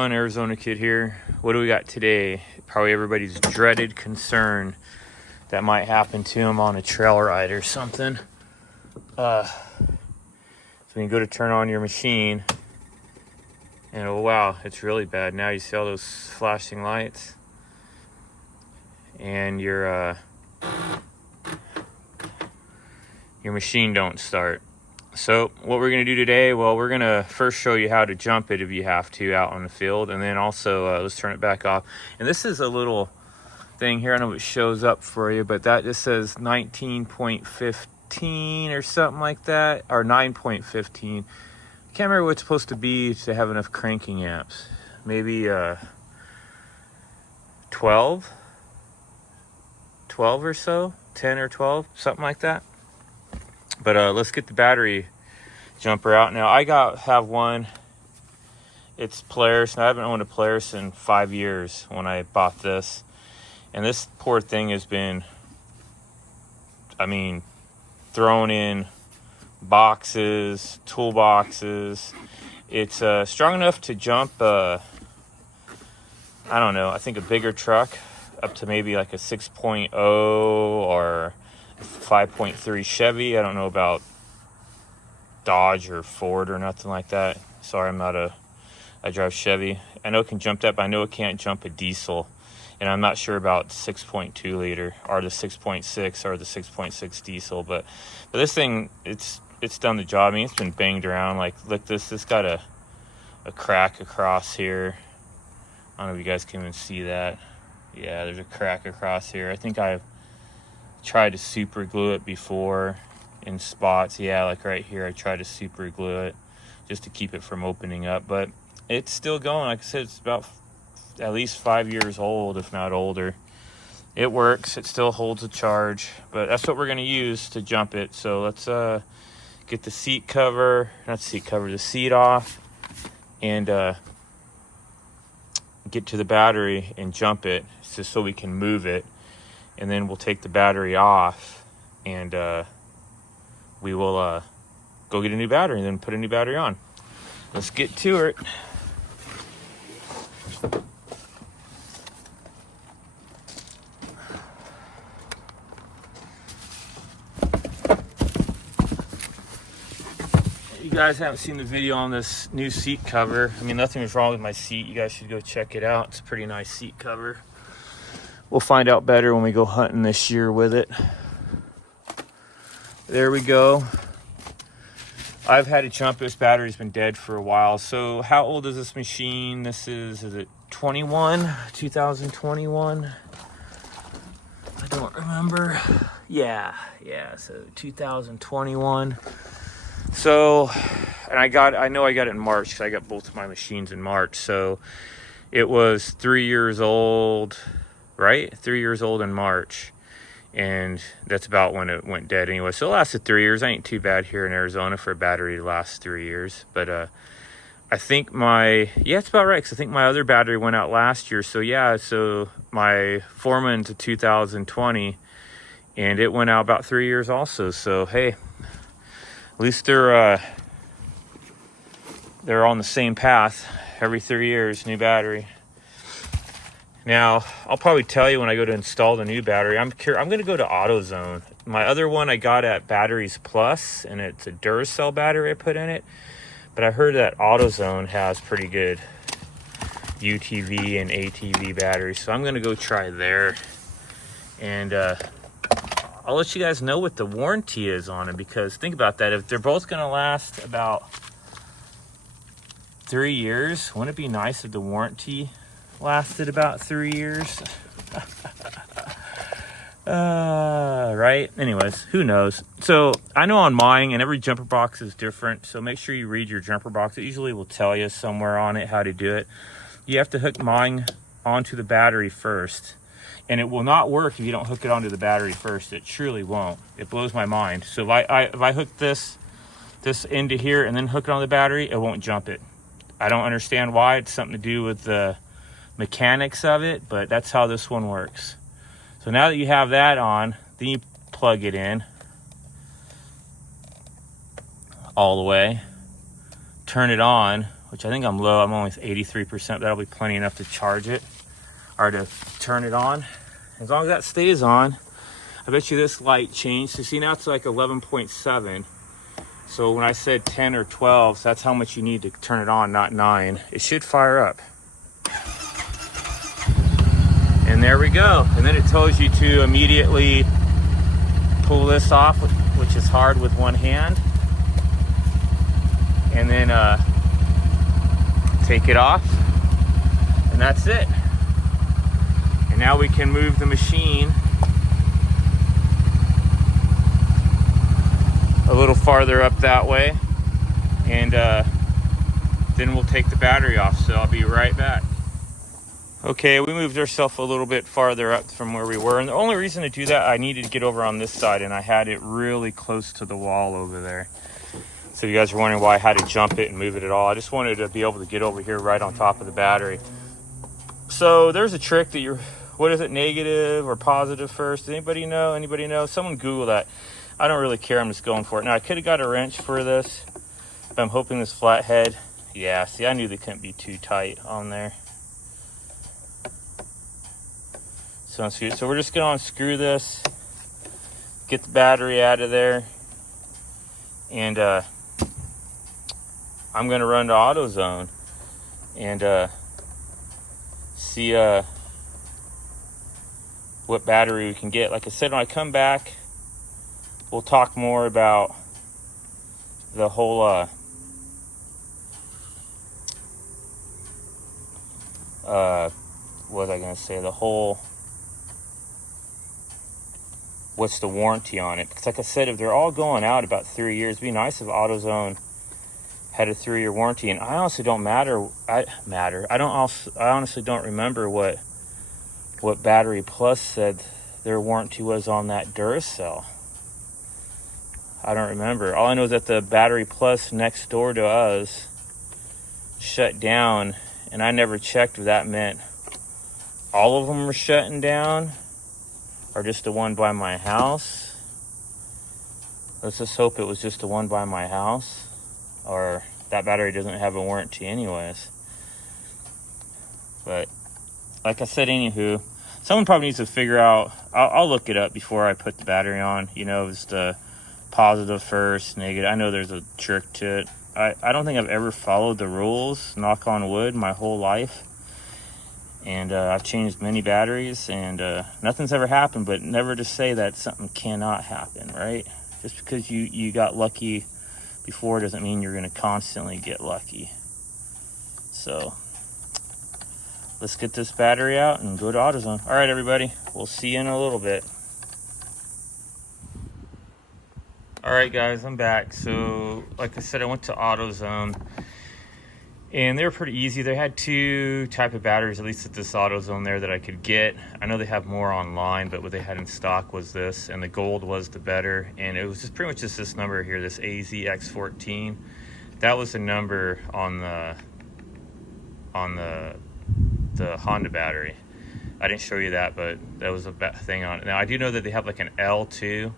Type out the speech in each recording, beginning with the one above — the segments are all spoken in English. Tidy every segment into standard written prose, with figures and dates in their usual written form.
everyone, Arizona Kid here. What do we got today? Probably everybody's dreaded concern that might happen to him on a trail ride or something. So when you go to turn on your machine, and oh wow, it's really bad. Now you see all those flashing lights, and your machine don't start. So what we're going to do today, well, we're going to first show you how to jump it if you have to out on the field. And then also, let's turn it back off. And this is a little thing here. I don't know if it shows up for you, but that just says 19.15 or something like that. Or 9.15. I can't remember what it's supposed to be to have enough cranking amps. Maybe 12 or so. 10 or 12, something like that. But let's get the battery jumper out. Now I have one. It's Polaris. Now I haven't owned a Polaris in 5 years when I bought this. And this poor thing has been, thrown in boxes, toolboxes. It's strong enough to jump, I don't know, I think a bigger truck up to maybe like a 6.0 or 5.3 Chevy. I don't know about Dodge or Ford or nothing like that. Sorry, I drive Chevy. I know it can jump that, but I know it can't jump a diesel. And I'm not sure about 6.2 liter or the 6.6 or the 6.6 diesel, but this thing, it's done the job. It's been banged around. Like, look, this got a crack across here. I don't know if you guys can even see that. Yeah, there's a crack across here. I think I've tried to super glue it before in spots. Yeah, like right here, I tried to super glue it just to keep it from opening up, but it's still going. Like I said, it's about at least 5 years old, if not older. It works. It still holds a charge, but that's what we're going to use to jump it. So let's get the seat off, and get to the battery and jump it just so we can move it. And then we'll take the battery off, and we will go get a new battery and then put a new battery on. Let's get to it. You guys haven't seen the video on this new seat cover. Nothing was wrong with my seat. You guys should go check it out. It's a pretty nice seat cover. We'll find out better when we go hunting this year with it. There we go. I've had it jump. This battery's been dead for a while. So how old is this machine? This is it 2021? I don't remember. Yeah, so 2021. So, and I know I got it in March because I got both of my machines in March. So it was 3 years old, right? 3 years old in March. And that's about when it went dead anyway. So it lasted 3 years. Ain't too bad here in Arizona for a battery to last 3 years. But I think it's about right, because I think my other battery went out last year. So yeah, so my Foreman's a 2020, and it went out about 3 years also. So hey, at least they're on the same path. Every 3 years, new battery. Now, I'll probably tell you when I go to install the new battery. I'm going to go to AutoZone. My other one I got at Batteries Plus, and it's a Duracell battery I put in it. But I heard that AutoZone has pretty good UTV and ATV batteries, so I'm going to go try there. And I'll let you guys know what the warranty is on it, because think about that. If they're both going to last about 3 years, wouldn't it be nice if the warranty lasted about 3 years? Right? Anyways, who knows? So I know on mine, and every jumper box is different, so make sure you read your jumper box. It usually will tell you somewhere on it how to do it. You have to hook mine onto the battery first, and it will not work if you don't hook it onto the battery first. It truly won't. It blows my mind. So if I hook this into here and then hook it on the battery, it won't jump it. I don't understand why. It's something to do with the mechanics of it, but that's how this one works. So now that you have that on, then you plug it in all the way, turn it on. which I think I'm low. I'm only 83%. That'll be plenty enough to charge it or to turn it on. As long as that stays on, I bet you this light changed. So see, now it's like 11.7. So when I said 10 or 12, so that's how much you need to turn it on, not 9. It should fire up. And there we go. And then it tells you to immediately pull this off, which is hard with one hand. And then take it off. And that's it. And now we can move the machine a little farther up that way, and then we'll take the battery off. So I'll be right back. Okay, we moved ourselves a little bit farther up from where we were, and the only reason to do that, I needed to get over on this side, and I had it really close to the wall over there. So if you guys are wondering why I had to jump it and move it at all, I just wanted to be able to get over here right on top of the battery. So there's a trick that what is it, negative or positive first? Does anybody know? Anybody know? Someone Google that. I don't really care. I'm just going for it. Now, I could have got a wrench for this, but I'm hoping this flathead. Yeah, see, I knew they couldn't be too tight on there. So we're just going to unscrew this, get the battery out of there, and I'm going to run to AutoZone and see what battery we can get. Like I said, when I come back, we'll talk more about the whole what was I going to say? The whole, what's the warranty on it? Because like I said, if they're all going out about 3 years, it'd be nice if AutoZone had a 3-year warranty. And I honestly don't I honestly don't remember what Battery Plus said their warranty was on that Duracell. I don't remember. All I know is that the Battery Plus next door to us shut down, and I never checked if that meant all of them were shutting down or just the one by my house. Let's just hope it was just the one by my house, or that battery doesn't have a warranty anyways. But like I said, anywho, someone probably needs to figure out, I'll look it up before I put the battery on, you know, it's the positive first, negative. I know there's a trick to it. I don't think I've ever followed the rules, knock on wood, my whole life. And I've changed many batteries, and nothing's ever happened, but never to say that something cannot happen, right? Just because you got lucky before doesn't mean you're going to constantly get lucky. So let's get this battery out and go to AutoZone. All right, everybody, we'll see you in a little bit. All right, guys, I'm back. So like I said, I went to AutoZone, and they were pretty easy. They had 2 type of batteries, at least at this AutoZone there, that I could get. I know they have more online, but what they had in stock was this, and the gold was the better. And it was just pretty much just this number here, this AZX14. That was the number on the Honda battery. I didn't show you that, but that was a thing on it. Now I do know that they have like an L too,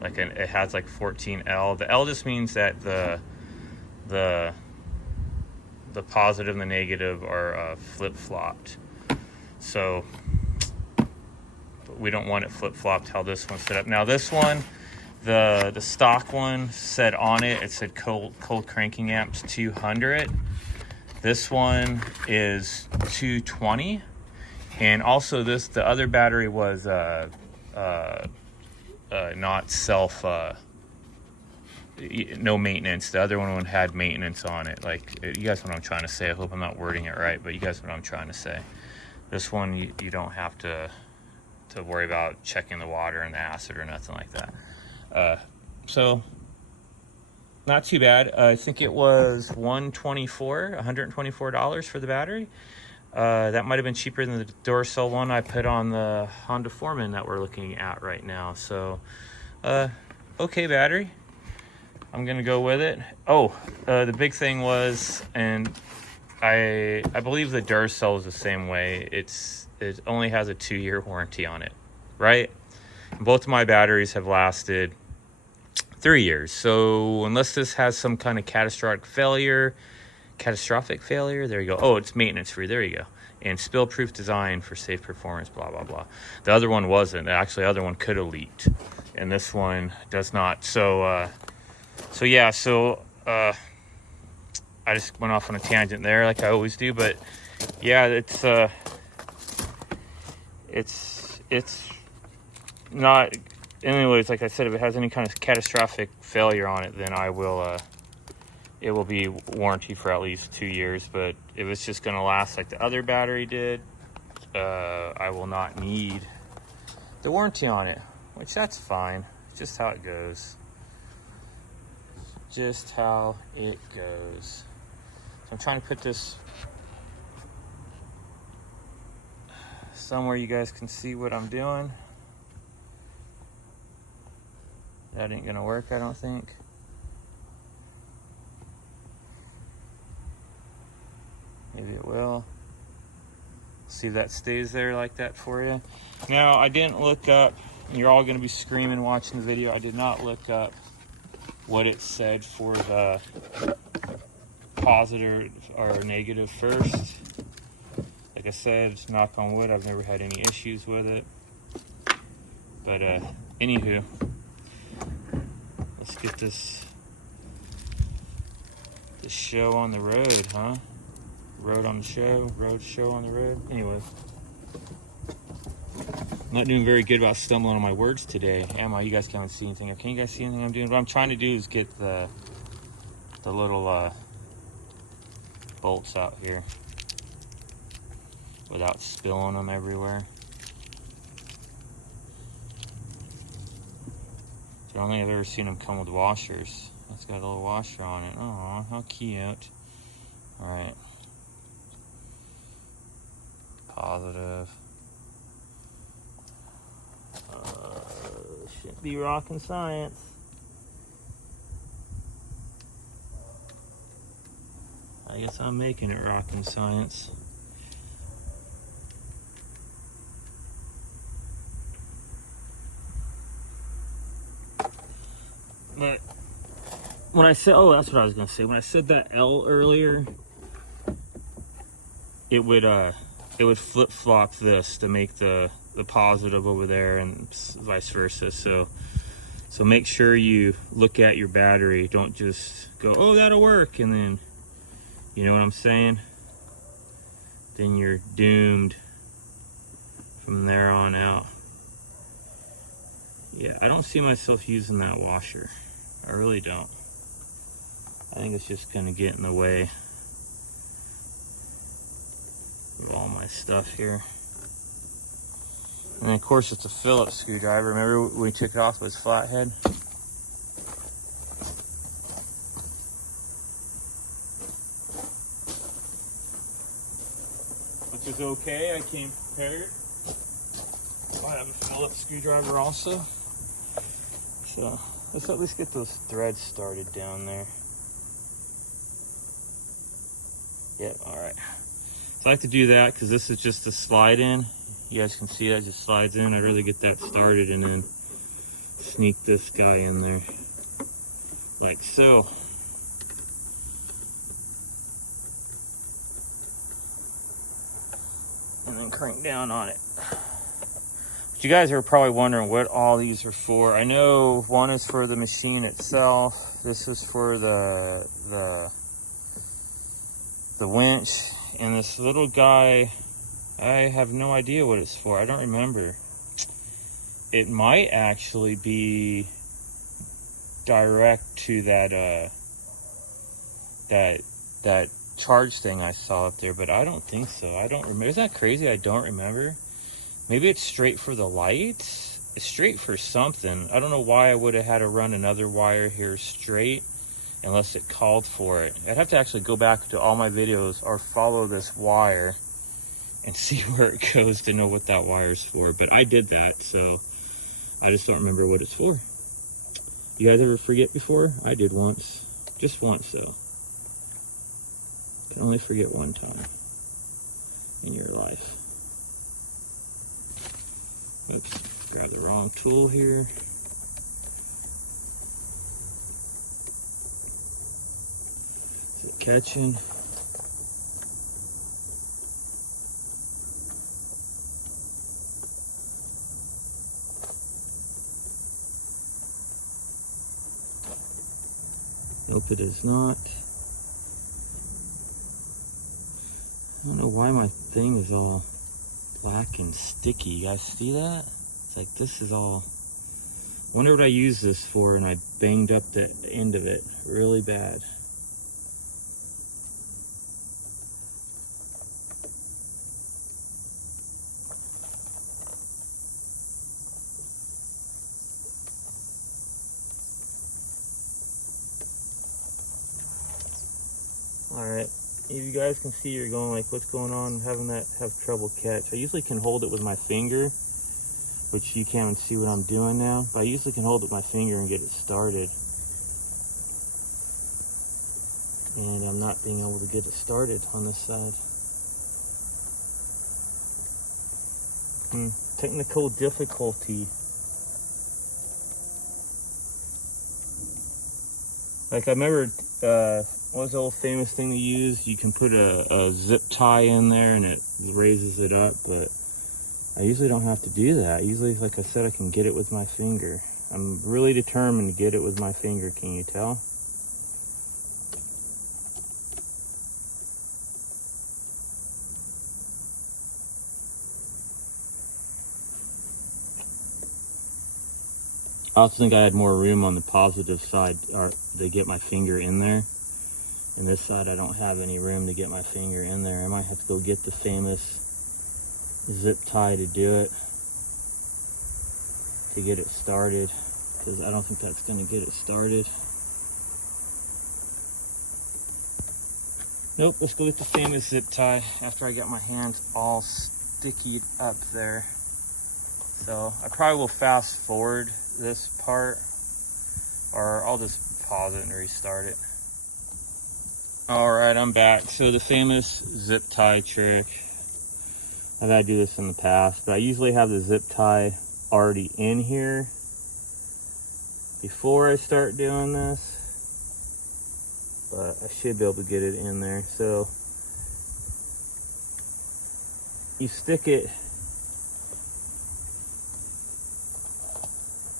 it has like 14L. The L just means that the positive and the negative are flip-flopped. So we don't want it flip-flopped how this one's set up. Now this one, the stock one said on it, it said cold cranking amps 200. This one is 220. And also the other battery was not self, no maintenance. The other one had maintenance on it. Like, you guys know what I'm trying to say. I hope I'm not wording it right, but you guys know what I'm trying to say. This one, you don't have to worry about checking the water and the acid or nothing like that. So not too bad. I think it was $124 for the battery. That might have been cheaper than the Duracell one I put on the Honda Foreman that we're looking at right now. So, okay battery. I'm gonna go with it. Oh, the big thing was, and I believe the Duracell is the same way. It only has a 2-year warranty on it, right? Both of my batteries have lasted 3 years. So unless this has some kind of catastrophic failure, catastrophic failure. There you go. Oh, it's maintenance free. There you go. And spill proof design for safe performance, blah, blah, blah. The other one wasn't. Actually, the other one could have leaked. And this one does not. So, yeah, I just went off on a tangent there like I always do. But, yeah, it's not... Anyways, like I said, if it has any kind of catastrophic failure on it, then I will... it will be warranty for at least 2 years. But if it's just going to last like the other battery did, I will not need the warranty on it, which that's fine. Just how it goes. Just how it goes. So I'm trying to put this somewhere you guys can see what I'm doing. That ain't gonna work, I don't think. Maybe it will. See if that stays there like that for you. Now, I didn't look up, you're all gonna be screaming watching the video. I did not look up what it said for the positive or negative first. Like I said, knock on wood, I've never had any issues with it. But anywho, let's get this show on the road, huh? Road on the show, road show on the road. Anyway, I'm not doing very good about stumbling on my words today, am I? You guys can't see anything. Can you guys see anything I'm doing? What I'm trying to do is get the little bolts out here without spilling them everywhere. I don't think I've ever seen them come with washers. It's got a little washer on it. Oh, how cute. All right. Positive. Shouldn't be rocking science. I guess I'm making it rocking science. But when I said, oh, that's what I was gonna say. When I said that L earlier, it would flip-flop this to make the positive over there and vice versa. So make sure you look at your battery. Don't just go, oh, that'll work, and then, you know what I'm saying? Then you're doomed from there on out. Yeah, I don't see myself using that washer. I really don't. I think it's just gonna get in the way of all my stuff here. And then of course it's a Phillips screwdriver. Remember when we took it off with its flathead? Which is okay, I came prepared. I have a Phillips screwdriver also. So let's at least get those threads started down there. Yep, alright. So I like to do that because this is just a slide in. You guys can see that just slides in. I'd rather get that started and then sneak this guy in there. Like so. And then crank down on it. But you guys are probably wondering what all these are for. I know one is for the machine itself. This is for the winch. And this little guy, I have no idea what it's for. I don't remember. It might actually be direct to that that charge thing I saw up there, but I don't think so. I don't remember. Isn't that crazy? I don't remember. Maybe it's straight for the lights. It's straight for something. I don't know why I would have had to run another wire here straight unless it called for it. I'd have to actually go back to all my videos or follow this wire and see where it goes to know what that wire's for. But I did that, so I just don't remember what it's for. You guys ever forget before? I did once. Just once, though. Can only forget one time in your life. Oops, grab the wrong tool here. Is it catching? Nope, it is not. I don't know why my thing is all black and sticky. You guys see that? It's like this is all... I wonder what I used this for, and I banged up the end of it really bad. Alright, if you guys can see, you're going like, what's going on? Having that have trouble catch. I usually can hold it with my finger, which you can't even see what I'm doing now, but I usually can hold it with my finger and get it started. And I'm not being able to get it started on this side. Technical difficulty. Like I remember, what was the old famous thing to use? You can put a zip tie in there and it raises it up, but I usually don't have to do that. Usually, like I said, I can get it with my finger. I'm really determined to get it with my finger, can you tell? I also think I had more room on the positive side to get my finger in there. And this side I don't have any room to get my finger in there. I might have to go get the famous zip tie to do it, to get it started, because I don't think that's going to get it started. Nope, let's go get the famous zip tie after I got my hands all sticky up there. So I probably will fast forward this part, or I'll just pause it and restart it. Alright, I'm back. So the famous zip tie trick, I've had to do this in the past, but I usually have the zip tie already in here before I start doing this, but I should be able to get it in there. So you stick it,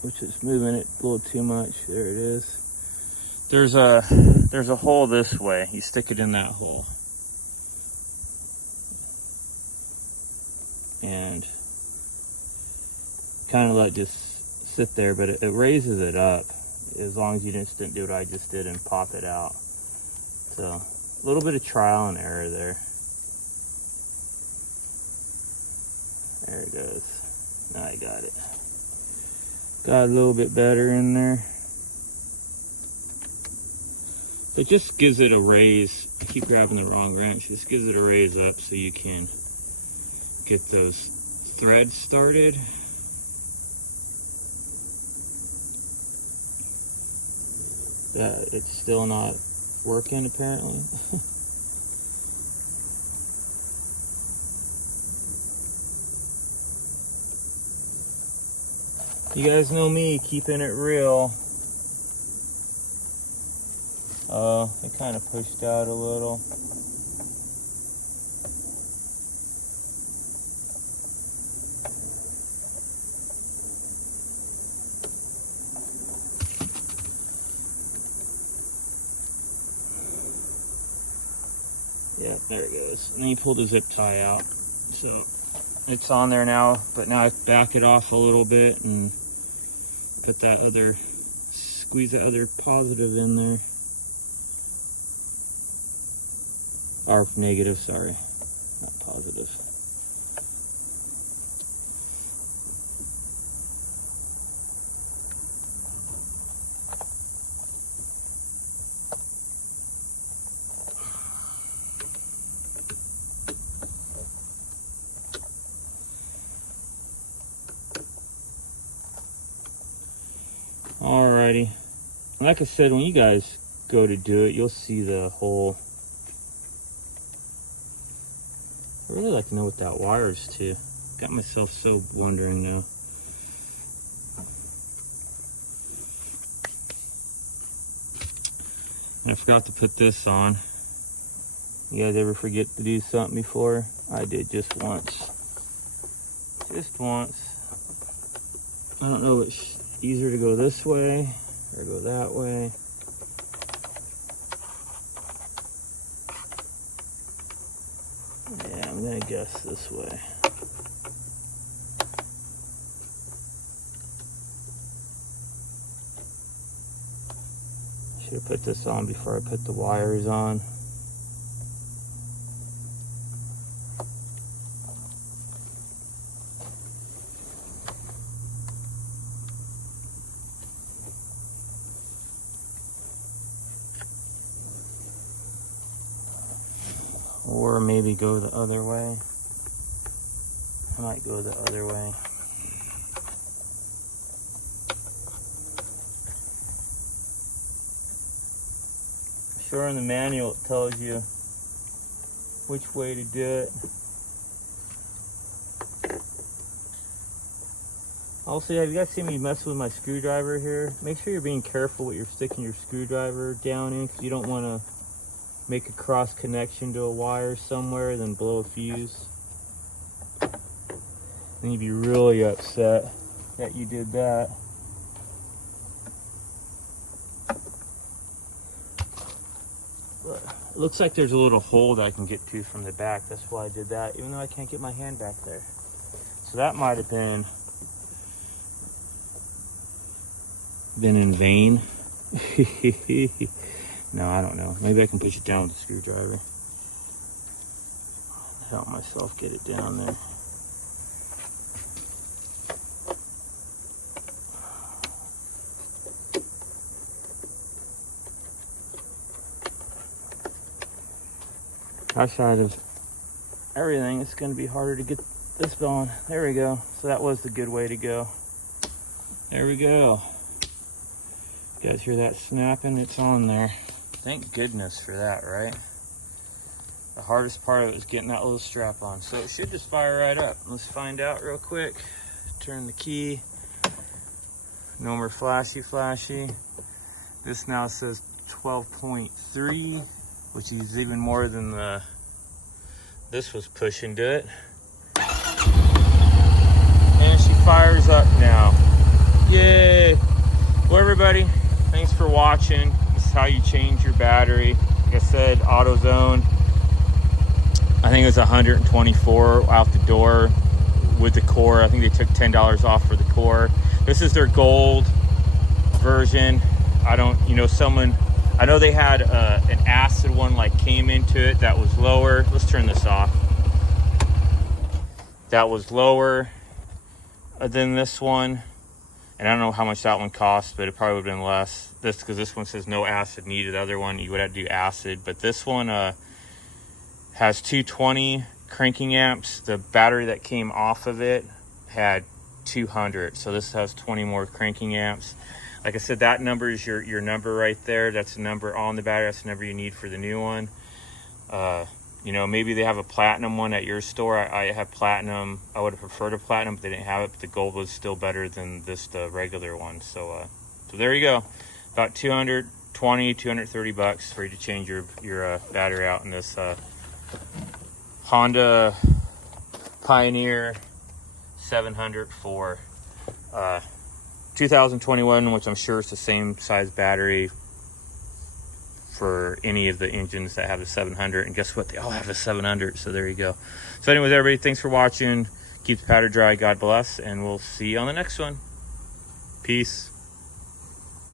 which is moving it a little too much. There it is. There's a hole this way. You stick it in that hole. And kind of let it just sit there, but it raises it up as long as you just didn't do what I just did and pop it out. So a little bit of trial and error there. There it goes. Now I got it. Got a little bit better in there. It just gives it a raise. I keep grabbing the wrong wrench. This gives it a raise up so you can get those threads started. It's still not working apparently. You guys know me, keeping it real. It kind of pushed out a little. Yeah, there it goes. And then you pull the zip tie out. So it's on there now, but now I back it off a little bit and put that other, squeeze that other positive in there. Or negative, sorry, not positive. Alrighty, like I said, when you guys go to do it, you'll see the whole. I really like to know what that wires to. Got myself so wondering now. I forgot to put this on. You guys ever forget to do something before? I did just once. Just once. I don't know if it's easier to go this way or go that way. would guess this way. Should have put this on before I put the wires on. Or maybe go the other way. I might go the other way. Sure, in the manual it tells you which way to do it. Also, have you guys seen me messing with my screwdriver here? Make sure you're being careful what you're sticking your screwdriver down in, because you don't want to make a cross connection to a wire somewhere, then blow a fuse. Then you'd be really upset that you did that. But it looks like there's a little hole that I can get to from the back. That's why I did that, even though I can't get my hand back there. So that might have been in vain. No, I don't know. Maybe I can push it down with a screwdriver. Help myself get it down there. Outside of everything, it's going to be harder to get this going. There we go. So that was the good way to go. There we go. You guys hear that snapping? It's on there. Thank goodness for that, right? The hardest part of it is getting that little strap on. So it should just fire right up. Let's find out real quick. Turn the key. No more flashy. This now says 12.3, which is even more than this was pushing to it. And she fires up now. Yay! Well, everybody, thanks for watching. This is how you change your battery. Like I said, AutoZone. I think it was 124 out the door with the core. I think they took $10 off for the core. This is their gold version. I know they had an acid one like came into it that was lower. Let's turn this off. That was lower than this one. And I don't know how much that one cost, but it probably would have been less. Because this one says no acid needed. The other one, you would have to do acid. But this one has 220 cranking amps. The battery that came off of it had 200. So this has 20 more cranking amps. Like I said, that number is your number right there. That's the number on the battery. That's the number you need for the new one. Maybe they have a platinum one at your store. I have platinum. I would have preferred a platinum, but they didn't have it. But the gold was still better than the regular one. So there you go. About $230 for you to change your battery out in this Honda Pioneer 700 for 2021, which I'm sure is the same size battery for any of the engines that have a 700. And guess what? They all have a 700. So there you go. So anyways, everybody, thanks for watching. Keep the powder dry. God bless. And we'll see you on the next one. Peace.